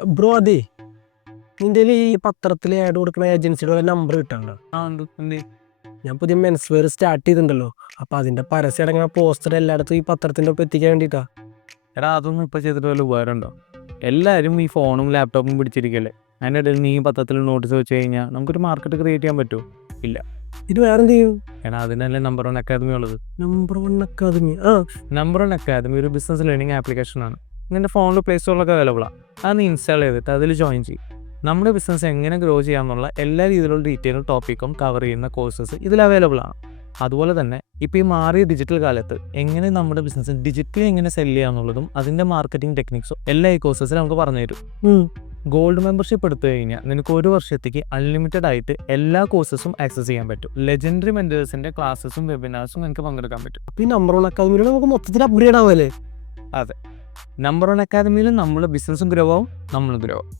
Bro അതെ, നിന്റെ ഈ പത്രത്തിൽ ആഡ് കൊടുക്കുന്ന ഏജൻസിയുടെ നമ്പർ കിട്ടാണ്ടോ? ആ ഉണ്ട് എന്ത് ഞാൻ പുതിയ മെൻസ് വെയർ സ്റ്റാർട്ട് ചെയ്തിട്ടുണ്ടല്ലോ. അപ്പൊ അതിന്റെ പരസ്യം അടങ്ങുന്ന പോസ്റ്റർ എല്ലായിടത്തും ഈ പത്രത്തിന്റെ ഒപ്പം എത്തിക്കാൻ വേണ്ടിട്ടാ. എടാ അതൊന്നും ഇപ്പോൾ ചെയ്തിട്ട് വല്ല ഉപകാരം ഉണ്ടോ? എല്ലാവരും ഈ ഫോണും ലാപ്ടോപ്പും പിടിച്ചിരിക്കല്ലേ. അതിൻ്റെ ഇടയിൽ നീ പത്രത്തിൽ നോട്ടീസ് വെച്ച് കഴിഞ്ഞാൽ നമുക്കൊരു മാർക്കറ്റ് ക്രിയേറ്റ് ചെയ്യാൻ പറ്റുമോ? ഇല്ല. ഇത് വേറെന്ത് ചെയ്യും? എടാ അതിനല്ലേ നമ്പർ 1 അക്കാദമി ഉള്ളത്. Number 1 academy. നമ്പർ 1 അക്കാദമി ഒരു ബിസിനസ് ലേണിംഗ് ആപ്ലിക്കേഷനാണ്. നിൻ്റെ ഫോണിൽ പ്ലേ സ്റ്റോറിലൊക്കെ അവൈലബിളാണ്. അത് നീ ഇൻസ്റ്റാൾ ചെയ്തിട്ട് അതിൽ ജോയിൻ ചെയ്യും. നമ്മുടെ ബിസിനസ് എങ്ങനെ ഗ്രോ ചെയ്യാമെന്നുള്ള എല്ലാ രീതിയിലുള്ള ഡീറ്റെയിലും ടോപ്പിക്കും കവർ ചെയ്യുന്ന കോഴ്സസ് ഇതിൽ അവൈലബിൾ ആണ്. അതുപോലെ തന്നെ ഇപ്പോൾ ഈ മാറിയ ഡിജിറ്റൽ കാലത്ത് എങ്ങനെ നമ്മുടെ ബിസിനസ് ഡിജിറ്റലി എങ്ങനെ സെല് ചെയ്യാമെന്നുള്ളതും അതിൻ്റെ മാർക്കറ്റിംഗ് ടെക്നിക്സും എല്ലാ ഈ കോഴ്സസിൽ നമുക്ക് പറഞ്ഞു തരും. ഗോൾഡ് മെമ്പർഷിപ്പ് എടുത്തു കഴിഞ്ഞാൽ നിനക്ക് 1 വർഷത്തേക്ക് അൺലിമിറ്റഡ് ആയിട്ട് എല്ലാ കോഴ്സസും ആക്സസ് ചെയ്യാൻ പറ്റും. ലെജൻഡറി മെൻറ്റേഴ്സിൻ്റെ ക്ലാസ്സസും വെബിനാർസും നിനക്ക് പങ്കെടുക്കാൻ പറ്റും. അപ്പൊ ഈ നമ്പർ 1 അക്കാദമിയിലൂടെ നമുക്ക് മൊത്തത്തിൽ അപ്ഗ്രേഡ് ആവുമല്ലേ? അതെ, നമ്പർ 1 അക്കാദമിയിൽ നമ്മുടെ ബിസിനസ്സും ഗ്രോ ആവും, നമ്മളും ഗ്രോ ആവും.